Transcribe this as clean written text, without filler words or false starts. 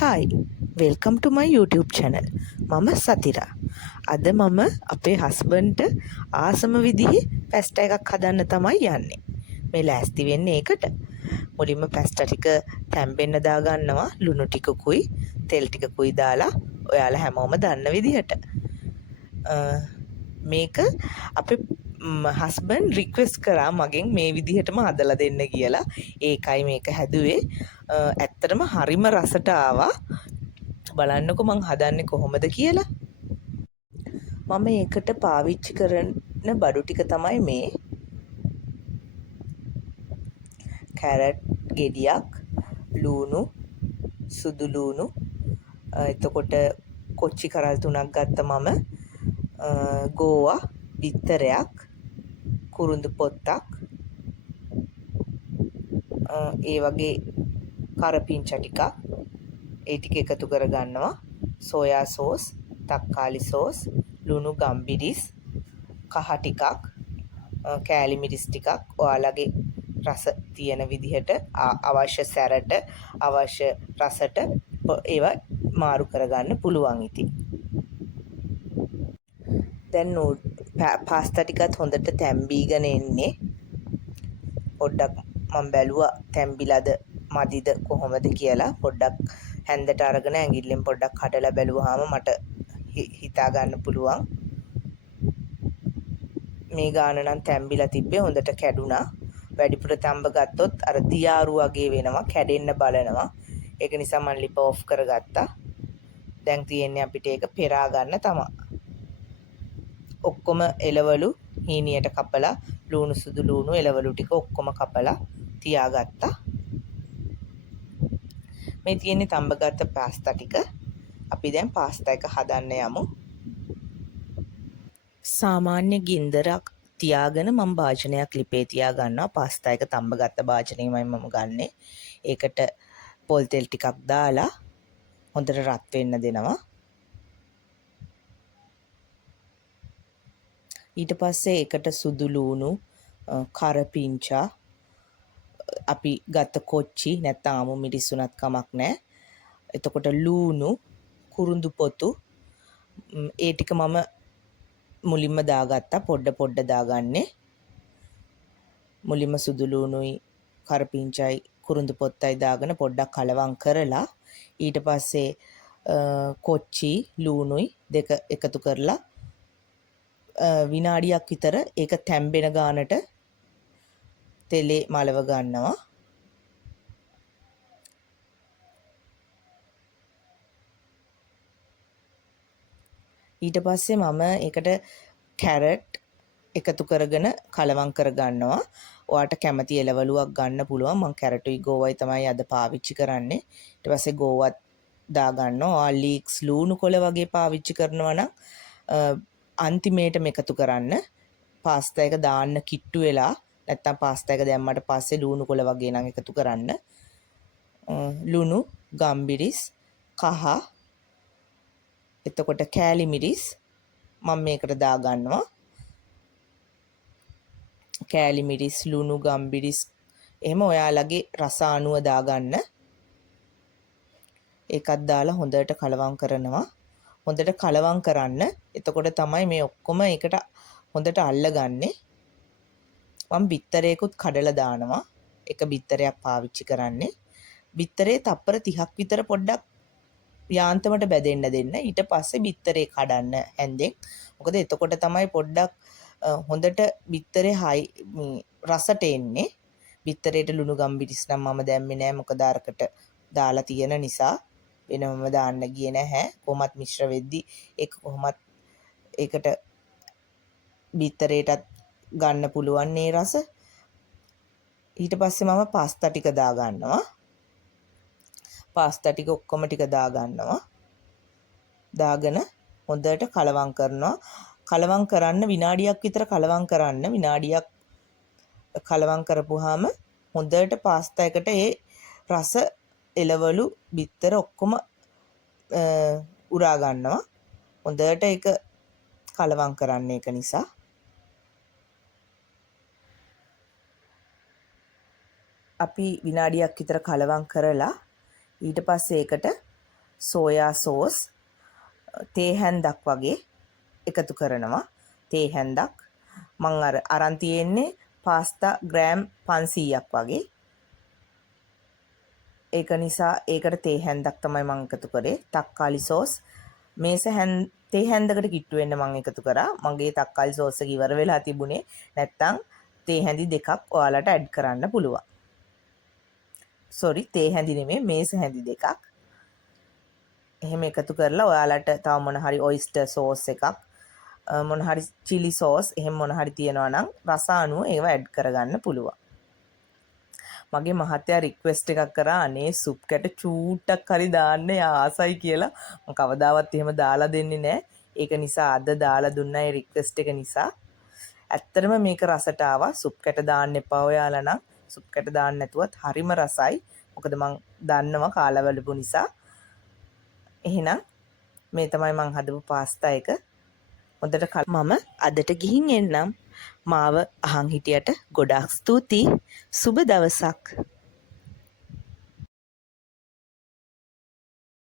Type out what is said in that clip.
Hi, welcome to my YouTube channel. මම සතිරා. අද මම අපේ හස්බන්ඩ්ට ආසම විදිහේ පැස්ටා එකක් හදන්න තමයි යන්නේ. මේ ලෑස්ති වෙන්නේ ඒකට. මුලින්ම පැස්ටා ටික තැම්බෙන්න දාගන්නවා. ලුණු ටිකකුයි තෙල් ටිකකුයි දාලා ඔයාලා හැමෝම දන්න විදිහට. මේක අපේ හස්බන්ඩ් රික්වෙස්ට් කරා මගෙන් මේ විදිහටම හදලා දෙන්න කියලා. ඒකයි මේක හැදුවේ. ඇත්තටම හරිම රසට ආවා. බලන්නකො මං හදන්නේ කොහොමද කියලා. මම ඒකට පාවිච්චි කරන බඩු ටික තමයි මේ. කැරට් ගෙඩියක්, ලූණු, සුදු ලූණු, එතකොට කොච්චි කරල් 3ක් ගත්ත මම, ගෝවා, බිත්තරයක්, කුරුඳු පොත්තක්, ඒ වගේ කරපිංචා ටිකක්, ඒ ටික එකතු කරගන්නවා. සෝයා සෝස්, තක්කාලි සෝස්, ලුණු ගම්බිරිස්, කහ ටිකක්, කෑලි මිරිස් ටිකක් ඔයාලගේ රස තියෙන විදිහට අවශ්‍ය සැරට අවශ්‍ය රසට ඒවා මාරු කරගන්න පුළුවන් ඉතින්. දැන් පාස්තා ටිකත් හොඳට තැම්බීගෙන එන්නේ. පොඩ්ඩක් මම බැලුවා තැම්බිලාද මදිද කොහොමද කියලා. පොඩ්ඩක් හැන්දට අරගෙන ඇඟිල්ලෙන් පොඩ්ඩක් කඩලා බැලුවාම මට හිතා ගන්න පුළුවන්. මේ ගාන නම් තැම්බිලා තිබ්බේ හොඳට කැඩුනා. වැඩිපුර තඹ ගත්තොත් අර දියාරු වගේ වෙනවා, කැඩෙන්න බලනවා. ඒක නිසා මම ලිප ඔෆ් කරගත්තා. දැන් තියෙන්නේ අපිට ඒක පෙරා ගන්න තමයි. ඔක්කොම එළවලු හීනියට කපලා ලුණු සුදු ලුණු එළවලු ටික ඔක්කොම කපලා තියාගත්තා. මේ තියෙන්නේ තඹගත්ත පාස්තා ටික. අපි දැන් පාස්තා එක හදන්න යමු. සාමාන්‍ය ගින්දරක් තියාගෙන මම භාජනයක් ලිපේ තියා ගන්නවා. පාස්තා එක තඹගත්ත භාජනයමයි මම ගන්නෙ. ඒකට පොල් තෙල් ටිකක් දාලා හොඳට රත් වෙන්න දෙනවා. ඊට පස්සේ ඒකට සුදු ලූණු, කරපිංචා, අපි ගත්ත කොච්චි නැත්නම් අමු මිරිස් උනත් කමක් නැහැ. එතකොට ලූණු, කුරුඳු පොතු ඒ ටික මම මුලින්ම දාගත්තා. පොඩ දාගන්නේ. මුලින්ම සුදු ලූණුයි, කරපිංචායි, කුරුඳු පොත්තයි දාගෙන පොඩ්ඩක් කලවම් කරලා ඊට පස්සේ කොච්චි ලූණුයි දෙක එකතු කරලා විනාඩියක් විතර ඒක තැම්බෙන ගානට තෙලේ මලව ගන්නවා. ඊට පස්සේ මම ඒකට කැරට් එකතු කරගෙන කලවම් කරගන්නවා. ඔයාට කැමති එළවලුවක් ගන්න පුළුවන්. මම කැරටුයි ගෝවයි තමයි අද පාවිච්චි කරන්නේ. ඊට පස්සේ ගෝවත් දාගන්නවා. ඔයා ලීක්ස් ලූණු කොළ වගේ පාවිච්චි කරනවා නම් අන්තිමේටම එකතු කරන්න. පාස්තා එක දාන්න කිට්ටු වෙලා නැත්තම් පාස්තා එක දැම්මට පස්සේ ලූණු කොළ වගේ නම් එකතු කරන්න. ලුණු, ගම්බිරිස්, කහ, එතකොට කෑලි මිරිස් මම මේකට දාගන්නවා. කෑලි මිරිස්, ලුණු, ගම්බිරිස් එහෙම ඔයාලගේ රස අනුව දාගන්න. ඒකත් දාලා හොඳට කලවම් කරනවා. හොඳට කලවම් කරන්න. එතකොට තමයි මේ ඔක්කොම එකට හොඳට අල්ලගන්නේ. මම බිත්තරයකුත් කඩලා දානවා. එක බිත්තරයක් පාවිච්චි කරන්නේ. බිත්තරේ තප්පර 30ක් විතර පොඩ්ඩක් යාන්තමට බැදෙන්න දෙන්න. ඊට පස්සේ බිත්තරේ කඩන්න හැන්දෙන්. මොකද එතකොට තමයි පොඩ්ඩක් හොඳට බිත්තරේ රසට එන්නේ. බිත්තරේට ලුණු ගම්බිරිස් නම් මම දැම්මේ නෑ. මොකද අරකට දාලා තියෙන නිසා වෙනම දාන්න ගියේ නැහැ. කොහොමත් මිශ්‍ර වෙද්දි ඒක කොහොමත් ඒකට බිත්තරේටත් ගන්න පුළුවන් මේ රස. ඊට පස්සේ මම පාස්තා ටික දාගන්නවා. පාස්තා ටික ඔක්කොම ටික දාගන්නවා. දාගෙන හොඳට කලවම් කරනවා. කලවම් කරන්න විනාඩියක් විතර කලවම් කරන්න. විනාඩියක් කලවම් කරපුවාම හොඳට පාස්තා එකට ඒ රස එළවලු බිත්තර ඔක්කොම උරා ගන්නවා. හොඳට ඒක කලවම් කරන්න ඒක නිසා. අපි විනාඩියක් විතර කලවම් කරලා ඊට පස්සේ ඒකට සෝයා සෝස් තේ හැන්දක් වගේ එකතු කරනවා. තේ හැන්දක් මං අරන් තියෙන්නේ පාස්තා ග්‍රෑම් 500ක් වගේ. ඒක නිසා ඒකට තේ හැන්දක් තමයි මං එකතු කරේ. තක්කාලි සෝස් තේ හැන්දකට කිට්ටු වෙන්න මං එකතු කරා. මගේ තක්කාලි සෝස් එක ඉවර වෙලා තිබුණේ. නැත්තම් තේ හැඳි දෙකක් ඔයාලට ඇඩ් කරන්න පුළුවන්. තේ හැඳි නෙමෙයි මේස හැඳි දෙකක්. එහෙම එකතු කරලා ඔයාලට තව මොන හරි ඔයිස්ටර් සෝස් එකක් මොන හරි චිලි සෝස් එහෙම මොන හරි තියෙනවා නම් රස අනුව ඒව ඇඩ් කරගන්න පුළුවන්. මගේ මහත්තයා රික්වෙස්ට් එකක් කරා අනේ සුප් කැට චූට්ටක් හරි දාන්න ආසයි කියලා. මම කවදාවත් එහෙම දාලා දෙන්නේ නැහැ. ඒක නිසා අද දාලා දුන්නා ඒ රික්වෙස්ට් එක නිසා. ඇත්තටම මේක රසට ආවා. සුප් කැට දාන්න එපා ඔයාලා නම්. සුප් කැට දාන්න නැතුවත් හරිම රසයි. මොකද මං දන්නවා කාලා බලපු නිසා. එහෙනම් මේ තමයි මං හදපු පාස්තා එක. හොඳට මම අදට ගිහින් එන්නම්. මාව අහන් හිටියට ගොඩාක් ස්තුතියි. සුබ දවසක්.